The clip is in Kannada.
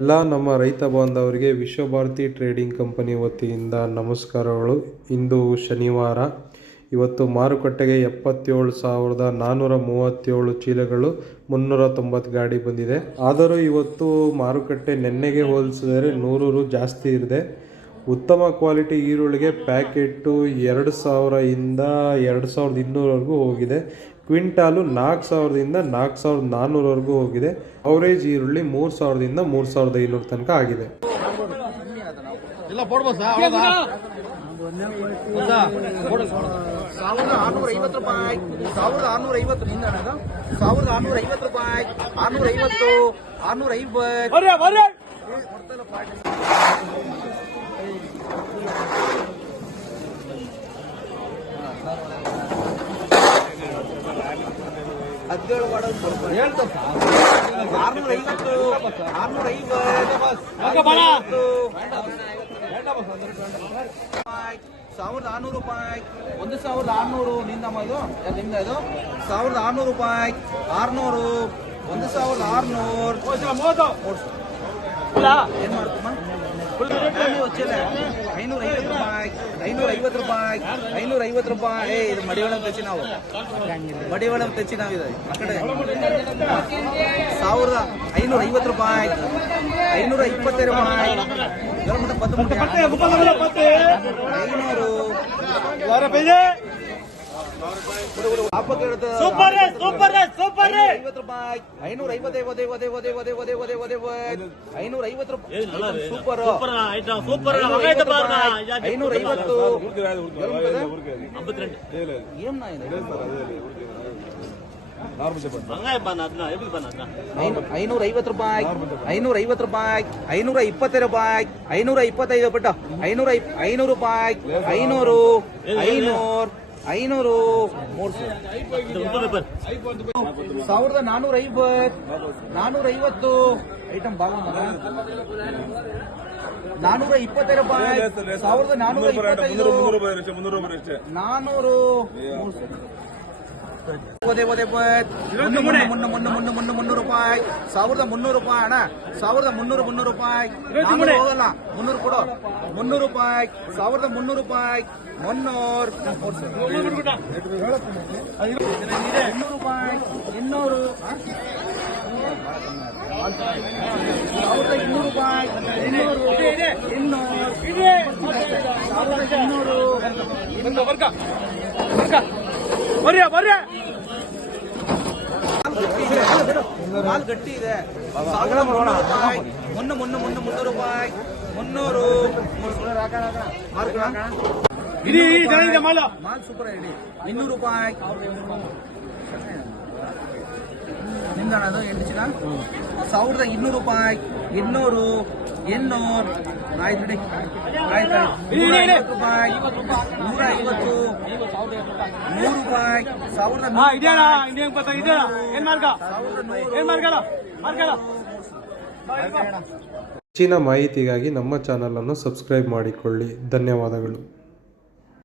ಎಲ್ಲ ನಮ್ಮ ರೈತ ಬಾಂಧವರಿಗೆ ವಿಶ್ವಭಾರತಿ ಟ್ರೇಡಿಂಗ್ ಕಂಪನಿ ವತಿಯಿಂದ ನಮಸ್ಕಾರಗಳು. ಇಂದು ಶನಿವಾರ, ಇವತ್ತು ಮಾರುಕಟ್ಟೆಗೆ ಎಪ್ಪತ್ತೇಳು ಸಾವಿರದ ನಾನ್ನೂರ ಮೂವತ್ತೇಳು ಚೀಲಗಳು, ಮುನ್ನೂರ ತೊಂಬತ್ತು ಗಾಡಿ ಬಂದಿದೆ. ಆದರೂ ಇವತ್ತು ಮಾರುಕಟ್ಟೆ ನೆನ್ನೆಗೆ ಹೋಲಿಸಿದರೆ ನೂರು ರು ಜಾಸ್ತಿ ಇದೆ. ಉತ್ತಮ ಕ್ವಾಲಿಟಿ ಈರುಳ್ಳಿಗೆ ಪ್ಯಾಕೆಟು ಎರಡು ಸಾವಿರದಿಂದ ಎರಡು ಸಾವಿರದ ಇನ್ನೂರವರೆಗೂ ಹೋಗಿದೆ. ಕ್ವಿಂಟಾಲು ನಾಲ್ಕು ಸಾವಿರದಿಂದ ನಾಲ್ಕು ಸಾವಿರದ ನಾನ್ನೂರವರೆಗೂ ಹೋಗಿದೆ. ಅವರೇಜ್ ಈರುಳ್ಳಿ ಮೂರು ಸಾವಿರದಿಂದ ಮೂರು ಸಾವಿರದ ಐನೂರು ತನಕ ಆಗಿದೆ. ಸಾವಿರದ ಐವತ್ತು ರೂಪಾಯಿ ಸಾವಿರದ ಐವತ್ತು ನಿಂದ ಸಾವಿರದ ಐವತ್ತು ರೂಪಾಯಿ ಐವತ್ತು ಐವತ್ತು. ಹದಿನೇಳು ಮಾಡೋದು ಸ್ವಲ್ಪ ಆರ್ನೂರ ಐವತ್ತು ಆರ್ನೂರ ಐವತ್ತು ಸಾವಿರದ ಆರ್ನೂರು ರೂಪಾಯಿ. ಒಂದು ಸಾವಿರದ ಆರ್ನೂರು ನಿಂದಮ್ಮ ಇದು ಇದು. ಸಾವಿರದ ಆರ್ನೂರು ರೂಪಾಯಿ. ಆರ್ನೂರು. ಒಂದು ಸಾವಿರದ ಆರ್ನೂರು. ಮೂರು ಐನೂರ ಐವತ್ತು ರೂಪಾಯಿ ಐನೂರ ಐವತ್ತು ರೂಪಾಯಿ ಐನೂರ ಐವತ್ತು ರೂಪಾಯಿ. ಏ ಇದು ಮಡಿವಾಳ ತೆಚ್ಚಿ ನಾವು. ಮಡಿವಾಳ ತೆಚ್ಚಿ ನಾವು ಇದು. ಆ ಕಡೆ. ಸಾವಿರದ ಐನೂರ ಐವತ್ತು ರೂಪಾಯಿ. ಐನೂರ ಇಪ್ಪತ್ತೈದು ರೂಪಾಯಿ ಐನೂರು ಸೂಪರ್ ಸೂಪರ್ ಸೂಪರ್ ಐವತ್ತು ರೂಪಾಯಿ ಐನೂರ ಐವತ್ತೇ ಒದೇ ಒದೇ ಒದೇ ಒದೇ ಒದೇ ಒದೇ ಒದೇ ಐನೂರ ಐವತ್ತು ರೂಪಾಯಿ ಸೂಪರ್ ಐನೂರ ಐವತ್ತು ಏನ್ ಐನೂರ ಐವತ್ತು ರೂಪಾಯಿ ಐನೂರ ಐವತ್ತು ರೂಪಾಯಿ ಐನೂರ ಇಪ್ಪತ್ತೈದು ರೂಪಾಯಿ ಐನೂರ ಇಪ್ಪತ್ತೈದು ಬಿಟ್ಟು ಐನೂರ ಐನೂರು ರೂಪಾಯಿ ಐನೂರು ಐನೂರು ಐನೂರು ಮೂರು ಸಾವಿರದ ನಾನೂರ ಐವತ್ ನಾನೂರ ಐವತ್ತು ಐಟಮ್ ಭಾಗ ನಾನೂರ ಇಪ್ಪತ್ತೈದು ರೂಪಾಯಿ ಸಾವಿರದ ನಾನೂರ ಇಪ್ಪತ್ತೈದು. ನಾನೂರು ಒದೆ ಒದೆ ಮುನ್ನ ಮುನ್ನ ಮುನ್ನ ಮುನ್ನ ಮುನ್ನ ಮುನ್ನ ಮುನ್ನೂರು ರೂಪಾಯಿ. ಸಾವಿರದ ಮುನ್ನೂರು ರೂಪಾಯಿ ಅಣ್ಣ. ಸಾವಿರದ ಮುನ್ನೂರು ಮುನ್ನೂರು ರೂಪಾಯಿ. ಹೋಗಲ್ಲ. ಮುನ್ನೂರು ಕೊಡು. ಮುನ್ನೂರು ರೂಪಾಯಿ. ಸಾವಿರದ ಮುನ್ನೂರು ರೂಪಾಯಿ. ಮುನ್ನೂರು. ಇನ್ನೂರು ರೂಪಾಯಿ. ಇನ್ನೂರು. ಸಾವಿರದ ಇನ್ನೂರು ರೂಪಾಯಿ. ಇನ್ನೂರು. ಇನ್ನೂರು. ಸಾವಿರದ ಇನ್ನೂರು. ಮಾಲ್ ಗಟ್ಟಿ ಇದೆ ಸಾವಿರದ ಮುನ್ನೂರು ರೂಪಾಯಿ ಮುನ್ನ ಮುನ್ನ ಮುನ್ನ ಮುನ್ನೂರು ರೂಪಾಯಿ ಮುನ್ನೂರು ಮಾಲ್ ಸೂಪರ್ ಹೇಳಿ ಇನ್ನೂರು ರೂಪಾಯಿ ನಿಮ್ದಣ್ಣ ಅದು ಎಂಟು ಚೀಲ ಸಾವಿರದ ಇನ್ನೂರು ರೂಪಾಯಿ ಇನ್ನೂರು ಇನ್ನೂರು ಆಯ್ತು ಬಿಡಿ. ಆಯ್ತು ನೂರ ಐವತ್ತು. ರೂಪಾಯಿ ನೂರ ಐವತ್ತು. ನೂರು ರೂಪಾಯಿ ಸಾವಿರದ ನೂರು. ಸಾವಿರದ ನೂರು ಹೆಚ್ಚಿನ ಮಾಹಿತಿಗಾಗಿ ನಮ್ಮ ಚಾನಲನ್ನು ಸಬ್ಸ್ಕ್ರೈಬ್ ಮಾಡಿಕೊಳ್ಳಿ. ಧನ್ಯವಾದಗಳು.